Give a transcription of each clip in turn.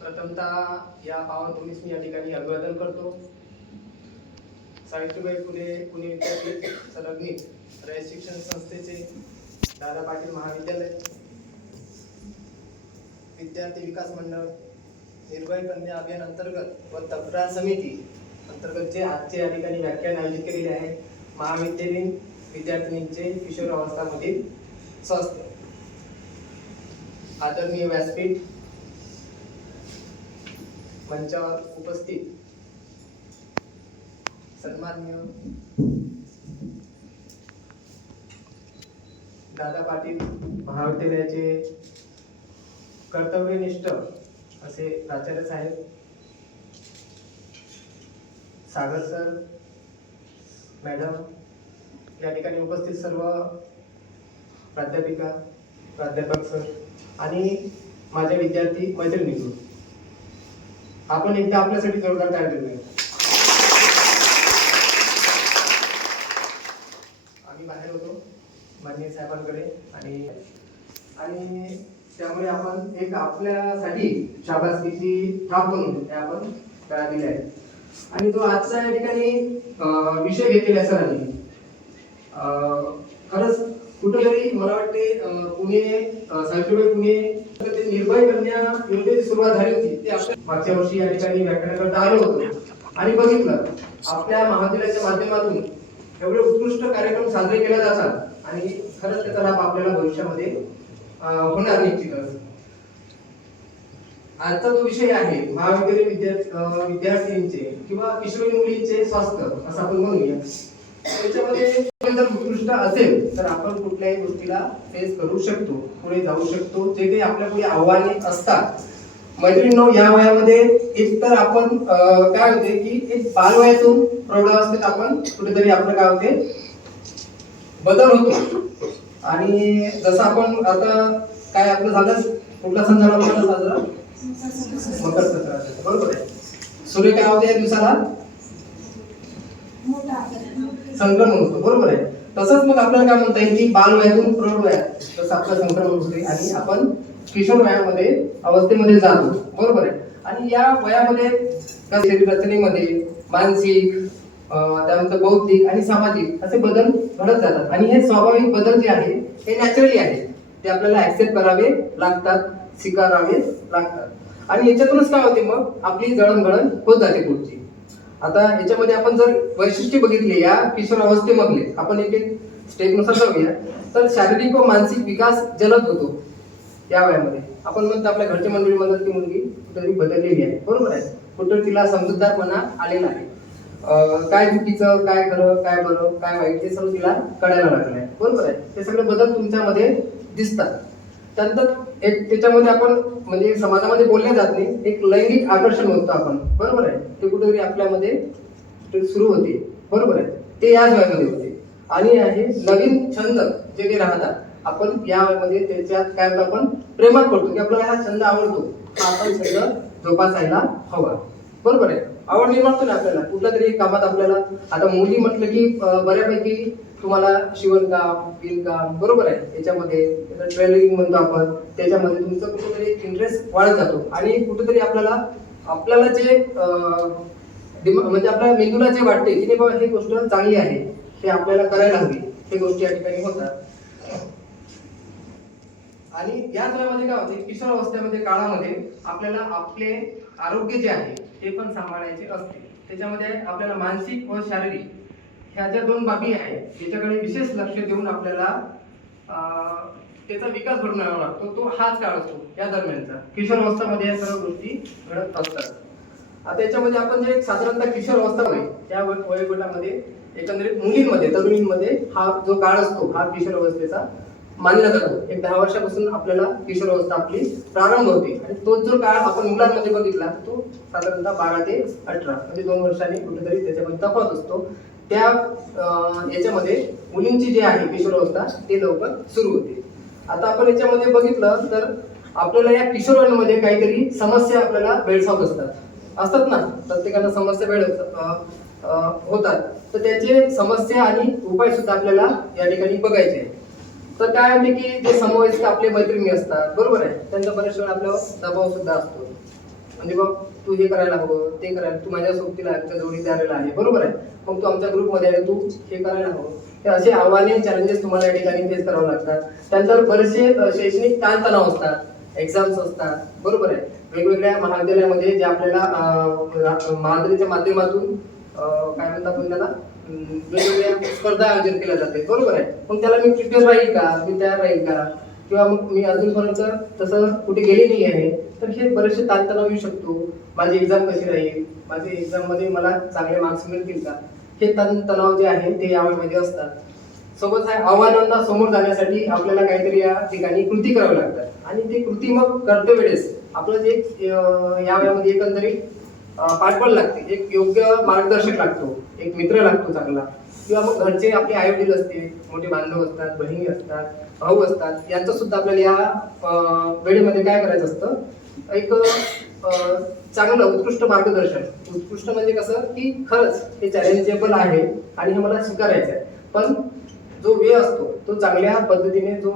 प्रथमतः या पावनभूमीस मी या ठिकाणी अभिवादन करतो. सावित्रीबाई फुले पुणे विद्यापीठ संलग्नित रयत शिक्षण संस्थेचे दादा पाटील महाविद्यालय विद्यार्थी विकास मंडळ निर्भय कन्या अभियान अंतर्गत व तक्रार समिती अंतर्गत जे आजचे या ठिकाणी व्याख्यान आयोजित केलेले आहे महाविद्यालयीन विद्यार्थिनींचे किशोर अवस्थामधील स्वास्थ्य. आदरणीय व्यासपीठ मंचावर उपस्थित सन्माननीय दादा पाटील महाविद्यालयाचे कर्तव्यनिष्ठ असे प्राचार्य साहेब सागर सर मॅडम या ठिकाणी उपस्थित सर्व प्राध्यापिका प्राध्यापक सर आणि माझ्या विद्यार्थी मैत्रिणी आपण एकदा आपल्यासाठी जोरदार तयार केले आम्ही बाहेर होतो माननीय साहेबांकडे. आणि आणि त्यामुळे आपण एक आपल्यासाठी शाबासकीची थाप म्हणून ते आपण तयार दिले आहे. आणि तो आजचा या ठिकाणी विषय घेतलेला आहे सरांनी. खरंच कुठंतरी मला वाटते पुणे सावित्रीबाई पुणे ते निर्भय कन्या योजनेची सुरुवात झाली होती. ते आपल्या मागच्या वर्षी या ठिकाणी व्याख्यानाकरता आलो होतो. आणि बघितलं आपल्या महाविद्यालयाच्या माध्यमातून एवढे उत्कृष्ट कार्यक्रम साजरे केले जातात आणि खरंच त्याचा लाभ आपल्याला भविष्यामध्ये होणार निश्चितच. आजचा जो विषय आहे महाविद्यालयीन विद्यार्थी विद्यार्थ्यांचे किंवा किशोरी मुलींचे स्वास्थ्य असं आपण म्हणूया. त्याच्यामध्ये जर उत्कृष्ट असेल तर आपण कुठल्याही गोष्टीला फेस करू शकतो पुढे जाऊ शकतो. जे काही आपल्या पुढे आव्हाने असतात. मैत्रिणींनो या वयामध्ये एक तर आपण काय होते की एक बालवयातून प्रौढावस्थेत आपण कुठेतरी आपलं काय होते? बदल होतो. आणि जसं आपण आता काय आपलं झालं? कुठला सण झाला? साजरा? मकर संक्रांत. बरोबर आहे. सूर्य काय होते या दिवसाला? संक्रमण होतं. बरोबर आहे? तसंच मग आपल्याला काय म्हणता येईल की बाल वयातून प्रौढ वयात तसं आपलं संक्रमण होते आणि आपण किशोर वयामध्ये अवस्थेमध्ये जातो. बरोबर आहे? आणि या वयामध्ये शरीर रचनेमध्ये मानसिक त्यानंतर बौद्धिक आणि सामाजिक असे बदल घडत जातात. आणि हे स्वाभाविक बदल जे आहे हे नॅचरली आहे ते आपल्याला ऍक्सेप्ट करावे लागतात स्वीकारावे लागतात. आणि याच्यातूनच काय होते मग? आपली जळणघळण होत जाते पुढची. आता याच्यामध्ये आपण जर वैशिष्ट्य बघितली या किशोर अवस्थेमधले आपण एक एक स्टेपनुसार जाऊया. तर शारीरिक व मानसिक विकास जलद होतो. या वयामध्ये. आपण म्हणतो आपल्या घरच्या मंडळी म्हणतात ती मुलगी कुठेतरी बदललेली आहे. बरोबर आहे. कुठं तिला समजूतदारपणा आलेला आहे काय चुकीचं काय खरं काय बरं काय वाईट हे सर्व तिला कळायला लागलं आहे. बरोबर आहे. ते सगळे बदल तुमच्यामध्ये दिसतात. त्यानंतर एक त्याच्यामध्ये आपण म्हणजे समाजामध्ये बोलले जात नाही. एक लैंगिक आकर्षण होतं आपण. बरोबर आहे. ते कुठेतरी आपल्यामध्ये सुरू होते. बरोबर आहे. ते याच वयामध्ये होते. आणि आहे नवीन छंद जे काही राहतात. आपण या वयामध्ये त्याच्यात काय होतं आपण प्रेमात पडतो की आपल्याला हा छंद आवडतो. आपण छंद जोपासायला हवा. बरोबर आहे. आवड निर्माण होते ना आपल्याला. कुठल्या तरी कामात आपल्याला. आता मुली म्हटलं की बऱ्यापैकी तुम्हाला शिवणकाम विणकाम बरोबर आहे. याच्यामध्ये ट्रेलरिंग म्हणतो आपण. त्याच्यामध्ये तुमचं कुठेतरी इंटरेस्ट वाढत जातो. आणि कुठेतरी आपल्याला आपल्याला जे म्हणजे आपल्या मेंदूला जे वाटते की बाबा ही गोष्ट चांगली आहे ते आपल्याला करायला हवी हे गोष्टी या ठिकाणी होतात. आणि याच वयामध्ये काय होते किशोर अवस्थेमध्ये काळामध्ये आपल्याला आपले आरोग्य जे आहे ते पण सांभाळायचे असते. त्याच्यामध्ये आपल्याला मानसिक व शारीरिक ह्या ज्या दोन बाबी आहेत त्याच्याकडे विशेष लक्ष देऊन आपल्याला अं, त्याचा विकास घडून आणावा लागतो. तो हाच काळ असतो. या दरम्यानचा. किशोर अवस्थामध्ये या सर्व गोष्टी घडत असतात. आता याच्यामध्ये आपण जे साधारणतः किशोर अवस्थामध्ये त्या वयोगटामध्ये एकंदरीत मुलींमध्ये तरुणींमध्ये हा जो काळ असतो हा किशोर अवस्थेचा मानला जातो. एक दहा वर्षापासून आपल्याला किशोर अवस्था आपली प्रारंभ होते. आणि तोच जो काळ आपण मुलांमध्ये बघितला तो साधारणतः बारा ते अठरा म्हणजे दोन वर्षांनी कुठेतरी त्याच्यामध्ये तफावत असतो. त्या याच्यामध्ये मुलींची जी आहे किशोर अवस्था ते लवकर सुरू होते. आता आपण याच्यामध्ये बघितलं तर आपल्याला या किशोरांमध्ये काहीतरी समस्या आपल्याला भेडसावत असतात. असतात ना? प्रत्येकाला समस्या भेड होतात. तर त्याचे समस्या आणि उपाय सुद्धा आपल्याला या ठिकाणी बघायचे तर काय होते की जे समवयस्क आपले मैत्रिणी असतात बरोबर आहे? त्यांचा बऱ्याच वेळा आपल्यावर दबाव सुद्धा असतो. म्हणजे बघ तू हे करायला हवं ते करायला तू माझ्या सोबतीला आमच्या तुझ्या जोडीदाराला आहे बरोबर आहे? मग तू आमच्या ग्रुपमध्ये आहे तू हे करायला हवं. हे असे आव्हाने चॅलेंजेस तुम्हाला या ठिकाणी फेस करावं लागतात. त्यानंतर बरेचसे शैक्षणिक ताणतणाव असतात. एक्झाम्स असतात. बरोबर आहे. वेगवेगळ्या महाविद्यालयामध्ये जे आपल्याला अ, महाविद्यालयाच्या माध्यमातून काय म्हणतात आपण त्याला वेगवेगळ्या स्पर्धा आयोजित केल्या जाते बरोबर आहे. मग त्याला मी प्रिपेअर राहील का? मी तयार राहील का? किंवा मग मी अजूनपर्यंत तसं कुठे गेले नाही आहे? तर हे बरेचसे ताणतणाव येऊ शकतो. माझी एक्झाम कशी राहील? माझी एक्झाममध्ये मला चांगले मार्क्स मिळतील का? हे ताणतणाव जे आहे ते यावेळेमध्ये असतात. सोबत आव्हानांना समोर जाण्यासाठी आपल्याला काहीतरी या ठिकाणी कृती करावी लागतात. आणि ती कृती मग करते वेळेस आपलं जे या वयामध्ये एकंदरीत पाठबळ लागते. एक योग्य मार्गदर्शक लागतो. एक मित्र लागतो चांगला. किंवा मग घरचे आपले आई वडील असते मोठे बांधव असतात बहिणी असतात भाऊ असतात यांचं सुद्धा आपल्याला या वेळेमध्ये काय करायचं असतं? एक चांगलं उत्कृष्ट मार्गदर्शन. उत्कृष्ट म्हणजे कसं की खरंच हे चॅलेंजेबल आहे आणि हे मला स्वीकारायचं आहे पण जो वे असतो तो चांगल्या पद्धतीने जो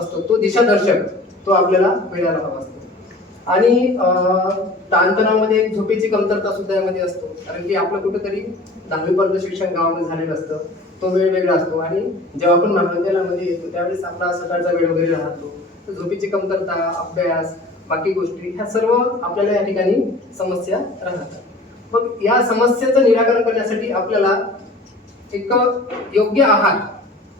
असतो तो दिशादर्शक तो आपल्याला मिळायला हवा असतो. आणि अं, ताणतणावामध्ये एक झोपेची कमतरता सुद्धा यामध्ये असतो. कारण की आपलं कुठेतरी दहावीपर्यंत शिक्षण गावामध्ये झालेलं असतं तो वेळ वेगळा असतो. आणि जेव्हा आपण महाविद्यालयामध्ये येतो त्यावेळेस आपला सकाळचा वेळ वगैरे राहतो. तर झोपेची कमतरता अभ्यास बाकी गोष्टी ह्या सर्व आपल्याला या ठिकाणी समस्या राहतात. मग या समस्येचं निराकरण करण्यासाठी आपल्याला एक योग्य आहार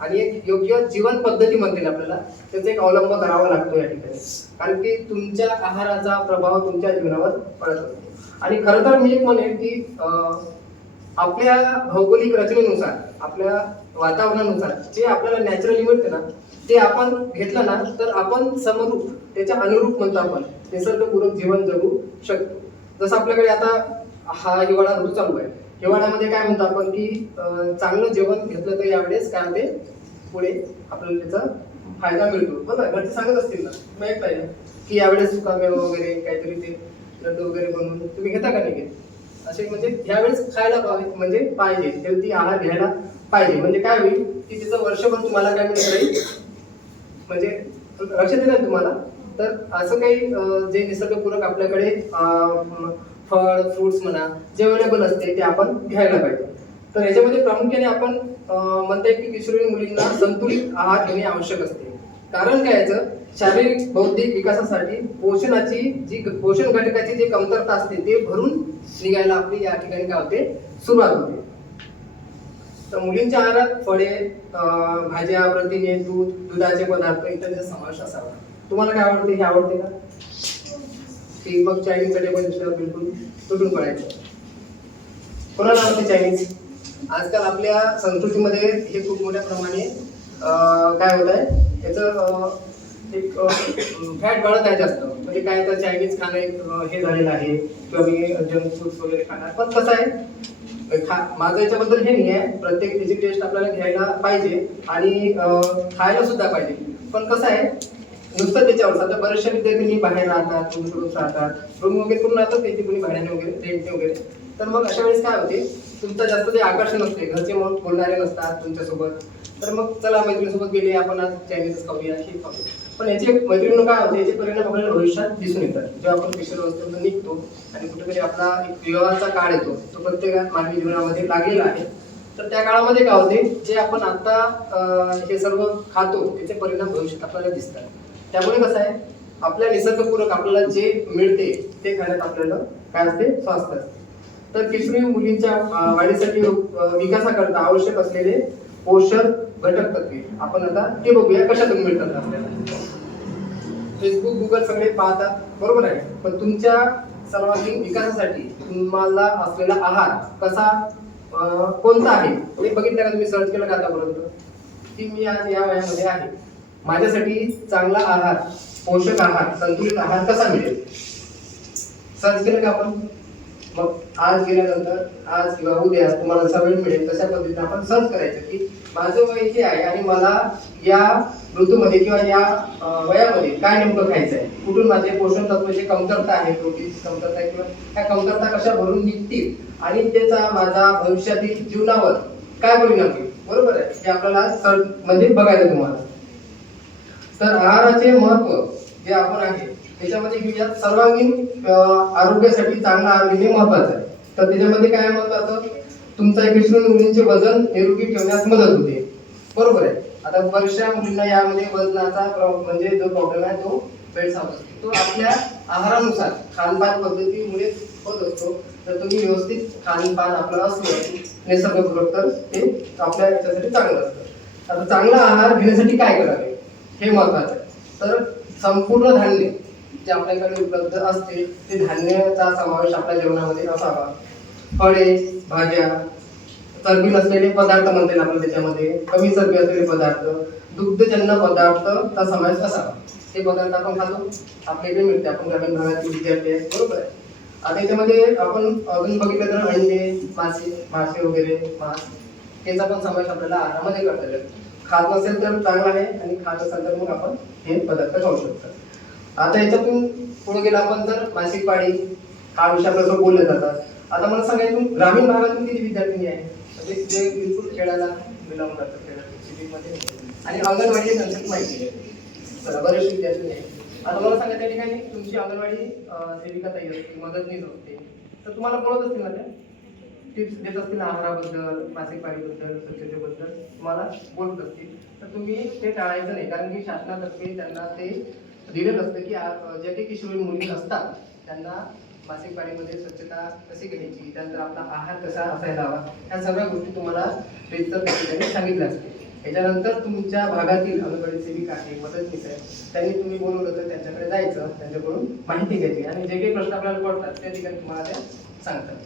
आणि एक योग्य जीवन पद्धती म्हणतील आपल्याला त्याचा एक अवलंब करावा लागतो या ठिकाणी. कारण की तुमच्या आहाराचा प्रभाव तुमच्या जीवनावर पडत असतो. आणि खरं तर मी एक म्हणेन की आपल्या भौगोलिक रचनेनुसार आपल्या वातावरणानुसार जे आपल्याला नॅचरली मिळते ना ते आपण घेतलं ना तर आपण समरूप त्याच्या अनुरूप म्हणतो आपण. निसर्गपूरक जीवन जगू शकतो. जसं आपल्याकडे आता हा हिवाळा ऋतू चालू आहे. हिवाळ्यामध्ये काय म्हणतो आपण की चांगलं जेवण घेतलं तर यावेळेस काय होते? पुढे आपल्याला त्याचा फायदा मिळतो. बरं घरचे सांगत असतील ना? माहीत पाहिजे की यावेळेस सुकामेव वगैरे काहीतरी ते लड्डू वगैरे बनवून तुम्ही घेता का नाही घेत? असे म्हणजे यावेळेस खायला पाहिजे म्हणजे पाहिजे. हेल्थी आहार घ्यायला पाहिजे. म्हणजे काय होईल? की तिचं वर्षभर तुम्हाला काय मिळत राहील? म्हणजे लक्षात येईल तुम्हाला? तर असं काही जे निसर्गपूरक आपल्याकडे फळ फ्रुट्स म्हणा जे अवेलेबल असते ते आपण घ्यायला पाहिजे. तर याच्यामध्ये प्रामुख्याने आपण म्हणता येईल की किशोरीन मुलींना संतुलित आहार घेणे आवश्यक असते. कारण काय याचं? शारीरिक बौद्धिक विकासासाठी पोषणाची जी पोषण घटकाची जी कमतरता असते ते भरून निघायला आपली या ठिकाणी काय होते? सुरुवात होते. तर मुलींच्या आहारात फळे भाज्या प्रथिने दूध दुधाचे पदार्थ इत्यादीचा समावेश असावा. तुम्हाला काय आवडते? हे आवडते का? की मग चायनीजकडे पण बिलकुल तुटून पडायचं. कोणाला आवडते चायनीज? आजकाल आपल्या संस्कृतीमध्ये हे खूप मोठ्या प्रमाणे काय होत आहे? याचं एक फॅट वाढत आहे जास्त. म्हणजे काय तर चायनीज खाणं एक हे झालेलं आहे. किंवा मी जंक फूड्स वगैरे खाणार. पण कसं आहे? खा माझं याच्याबद्दल हे नाही आहे प्रत्येक त्याची टेस्ट आपल्याला घ्यायला पाहिजे आणि खायला सुद्धा पाहिजे. पण कसं आहे नुसतं त्याच्यावर आता बऱ्याचशा विद्यार्थ्यांनी बाहेर राहतात रूम करून राहतात. रूम वगैरे करून राहतात त्याची कोणी भाड्याने वगैरे रेंटने वगैरे. तर मग अशा वेळेस काय होते तुमचं जास्त ते आकर्षण असते घरचे मग बोलणारे नसतात तुमच्यासोबत. तर मग चला मैत्रिणीसोबत गेले आपण आज चायनीज खाऊया हे खाऊया. पण याचे मैत्रिणी काय होते याचे परिणाम आपल्याला भविष्यात दिसून येतात. जेव्हा आपण किशोर अवस्थेतून निघतो आणि कुठेतरी आपला एक विवाहाचा काळ येतो तो प्रत्येक मानवी जीवनामध्ये लागलेला आहे. तर त्या काळामध्ये काय होते जे आपण आता हे सर्व खातो त्याचे परिणाम भविष्यात आपल्याला दिसतात. त्यामुळे कसं आहे आपल्या निसर्गपूरक आपल्याला जे मिळते ते खाण्यात आपल्याला काय असते स्वास्थ्य असते. तर किशोरी मुलींच्या वाढीसाठी विकासाकरता आवश्यक असलेले पोषक घटक तत्वे. आपण आता ते बघूया कशातून मिळतात आपल्याला. फेसबुक गुगल सगळे पाहतात. बरोबर आहे. पण तुमच्या सर्वांगीण विकासासाठी तुम्हाला असलेला आहार कसा कोणता आहे? मी बघितलं का? तुम्ही सर्च केलं का आतापर्यंत? की मी आज या वयामध्ये आहे. माझ्यासाठी चांगला आहार पोषक आहार संतुलित आहार कसा मिळेल? सर्च केलं का आपण? मग आज गेल्यानंतर आज किंवा उद्या तुम्हाला जसा वेळ मिळेल तशा पद्धतीने आपण सर्च करायचं की माझं वय हे आहे आणि मला या ऋतूमध्ये किंवा या वयामध्ये काय नेमकं खायचं आहे? कुठून माझे पोषण तत्वाची कमतरता आहे? प्रोटीनची कमतरता आहे किंवा त्या कमतरता कशा भरून निघतील? आणि त्याचा माझा भविष्यातील जीवनावर काय परिणाम होईल? बरोबर आहे? हे आपल्याला सर्च म्हणजे बघायचं तुम्हाला. तर आहाराचे महत्त्व जे आपण आहे त्याच्यामध्ये घेऊया सर्वांगीण आरोग्यासाठी चांगला आहार घेणे महत्वाचं आहे. तर त्याच्यामध्ये काय महत्वाचं? तुमचा एक मुलींचे वजन निरोगी ठेवण्यास मदत होते. बरोबर आहे. आता बऱ्याचशा मुलींना यामध्ये वजनाचा म्हणजे जो प्रॉब्लेम आहे तो भेडसावत असतो तो आपल्या आहारानुसार खानपान पद्धतीमुळे होत असतो. तर तुम्ही व्यवस्थित खानपान आपलं असलं निसर्गपूरक तर ते आपल्या याच्यासाठी चांगलं असतं. आता चांगला आहार घेण्यासाठी काय करावे? हे महत्वाचं आहे. तर संपूर्ण धान्य जे आपल्याकडे उपलब्ध असते ते धान्याचा समावेश आपल्या जेवणामध्ये असावा. फळे भाज्या चरबी नसलेले पदार्थ म्हणतील आपण त्याच्यामध्ये. कमी चरबी असलेले पदार्थ दुग्धजन्य पदार्थचा समावेश असावा. हे पदार्थ आपण खातो. आपल्या इकडे मिळते आपण ग्रामीण भागातील विद्यार्थी आहेत बरोबर आहे. आता याच्यामध्ये आपण अजून बघितलं तर अंडे मासे मासे वगैरे मास याचा पण समावेश आपल्याला आहारामध्ये करता येईल खात नसेल तर चांगला आहे आणि खात असेल तर मग आपण हे पदार्थ खाऊ शकतो. आता याच्यातून पुढे गेला आपण तर मासिक पाळी हा विषय आपल्याला बोलले जातात आता मला सांगा इथून ग्रामीण भागातून किती विद्यार्थी आहे? म्हणजे ते बिलकुल खेळायला बिलॉंग करतात खेळायला सिटीमध्ये. आणि अंगणवाडी नंतर माहिती आहे. बरेच विद्यार्थी आहे आता मला सांगा त्या ठिकाणी तुमची अंगणवाडी सेविका ताई असते मदतनीस असते तर तुम्हाला बोलत असतील ना त्या? टिप्स देत असतील आहाराबद्दल मासिक पाळीबद्दल स्वच्छतेबद्दल तुम्हाला बोलत असतील. तर तुम्ही ते टाळायचं नाही कारण की शासनातर्फे त्यांना ते दिलेलं असतं की ज्या काही किशोरी मुली असतात त्यांना मासिक पाळीमध्ये स्वच्छता कशी घ्यायची त्यानंतर आपला आहार कसा असायला हवा ह्या सगळ्या गोष्टी तुम्हाला त्यांनी सांगितल्या असतील. याच्यानंतर तुमच्या भागातील अंगणवाडी सेविका आहे मदतनीस आहे त्यांनी तुम्ही बोलवलं तर त्यांच्याकडे जायचं त्यांच्याकडून माहिती घ्यायची. आणि जे काही प्रश्न आपल्याला पडतात त्या ठिकाणी तुम्हाला त्या सांगतात.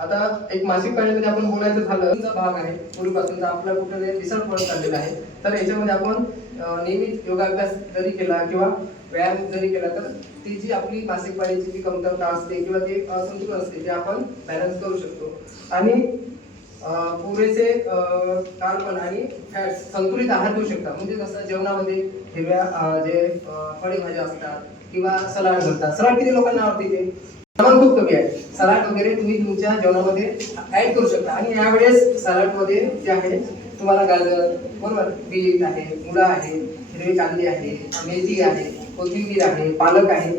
आता एक मासिक पाळीमध्ये आपण बोलायचं झालं भाग आहे पूर्वीपासून आपला कुठे रिसर्च पडत चाललेला आहे. तर याच्यामध्ये आपण नियमित योगाभ्यास जरी केला किंवा व्यायाम जरी केला तर ती जी आपली मासिक पाळीची जी कमतरता असते किंवा ते असंतुलन असते ते आपण बॅलन्स करू शकतो. आणि पुरेसे अं, कार्बन आणि फॅट्स संतुलित आहार घेऊ शकता. म्हणजे जसं जेवणामध्ये हिरव्या जे फळे फळेभाज्या असतात किंवा सलाड म्हणतात. सलाड किती लोकांना आवडते ते? प्रमाण खूप कमी आहे. सलाड वगैरे तुम्ही तुमच्या जेवणामध्ये ऍड करू शकता. आणि यावेळेस सलाडमध्ये जे आहे तुम्हाला गाजर बरोबर? बीट आहे मुळा आहे हिरवी कांदी आहे मेथी आहे कोथिंबीर आहे पालक आहे.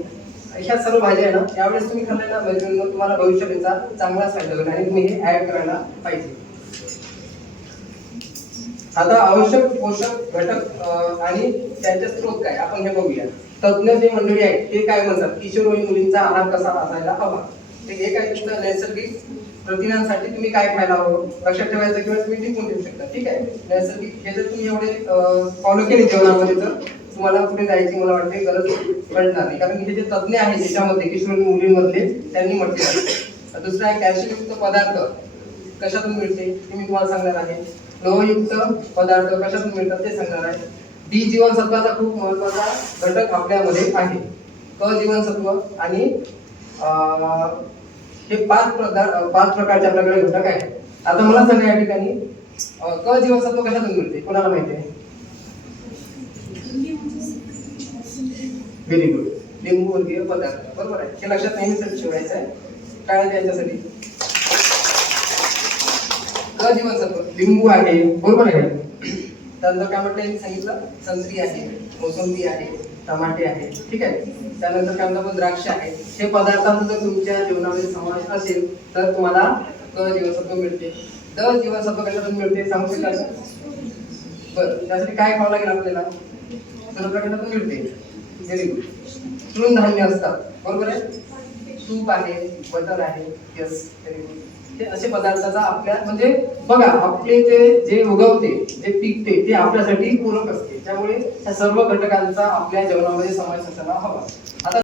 ह्या सर्व भाज्या आहे ना यावेळेस तुम्ही खाल्लेल्या ना तुम्हाला भविष्यात चांगला फायदा होईल आणि तुम्ही हे ऍड करायला पाहिजे. आता आवश्यक पोषक घटक आणि त्यांचे स्रोत काय? आपण हे बघूया. तज्ञ जे मंडळी आहेत ते काय म्हणतात? किशोरवयीन मुलींचा आहार कसा असायला हवा? ते एक आहे नैसर्गिक प्रथिनांसाठी तुम्ही काय खायला हवं? लक्षात ठेवायचं किंवा तुम्ही टिकून ठेवू शकता. ठीक आहे? नैसर्गिक हे जर तुम्ही एवढे फॉलो केले जेवणामध्ये तर तुम्हाला पुढे जायची मला वाटते गरज पडणार नाही. कारण हे जे तज्ज्ञ आहेत त्याच्यामध्ये किशोर मुलींमधले त्यांनी म्हटले दुसरं आहे कॅल्शियमयुक्त पदार्थ कशातून मिळते? ते मी तुम्हाला सांगणार आहे. लोहयुक्त पदार्थ कशातून मिळतात ते सांगणार आहे. डी जीवनसत्वाचा खूप महत्त्वाचा घटक आपल्यामध्ये आहे. क जीवनसत्व आणि हे पाच प्रकार पाच प्रकारचे आपल्याकडे घटक आहेत. आता मला सांगा या ठिकाणी क जीवनसत्व कशातून मिळते? कोणाला माहिती आहे? व्हेरी गुड लिंबू वर्गीय पदार्थ. बरोबर आहे. हे लक्षात नाही ठेवायचं आहे. काय त्याच्यासाठी? क जीवनसत्व. लिंबू आहे. बरोबर आहे. त्यानंतर काय म्हटलं? सांगितलं? संत्री आहे. मोसंबी आहे. टमाटे आहेत ठीक आहे? त्यानंतर काय म्हणतो द्राक्ष आहे. हे पदार्थांचा जर तुमच्या जीवनामध्ये समावेश असेल तर तुम्हाला क जीवनसत्व मिळते. द जीवनसत्व कशातून मिळते? सांगू शकाल बरं त्यासाठी काय खावं लागेल आपल्याला? सर्व सूर्यप्रकाशातून मिळते. व्हेरी गुड तृणधान्य असतात. बरोबर आहे? तूप आहे बटर आहे. यस व्हेरी गुड ते असे पदार्थाचा आपल्या म्हणजे बघा आपले ते जे उगवते जे पिकते ते आपल्यासाठी पूरक असते. त्यामुळे त्या सर्व घटकांचा आपल्या जेवणामध्ये समावेश असायला हवा. आता